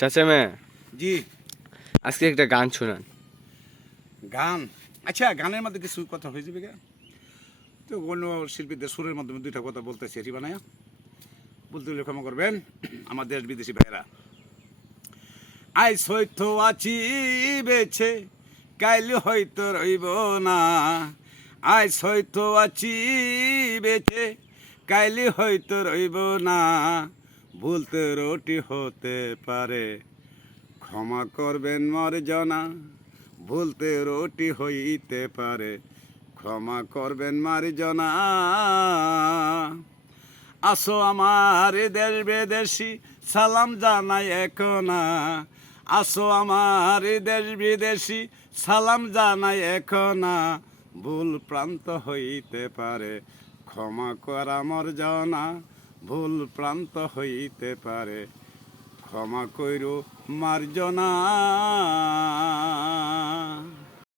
চাচা মেয়ে জি। আজকে একটা গান শোনান। গান, আচ্ছা গানের মধ্যে কিছু কথা হয়ে যাবে গা। তো অন্য শিল্পীদের সুরের মাধ্যমে দুইটা কথা বলতেছি এটি বানায়া বলতে হলে ক্ষমা করবেন আমার দেশ বিদেশি ভাইয়েরা। আজ হয়তো আছি বেছে, কাইল হয়তো রইব না। আজ হয়তো আছি বেছে, কাইল হয়তো রইব না। ভুলতে রুটি হতে পারে, ক্ষমা করবেন মার্জনা। ভুলতে রুটি হইতে পারে, ক্ষমা করবেন মার্জনা। আসো আমার দেশ বিদেশি, সালাম জানাই একনা। আসো আমার দেশ বিদেশি, সালাম জানাই একনা। ভুল প্রান্ত হইতে পারে, ক্ষমা করা মার্জনা। ভুল প্রান্ত হইতে পারে, ক্ষমা কইরো মার্জনা।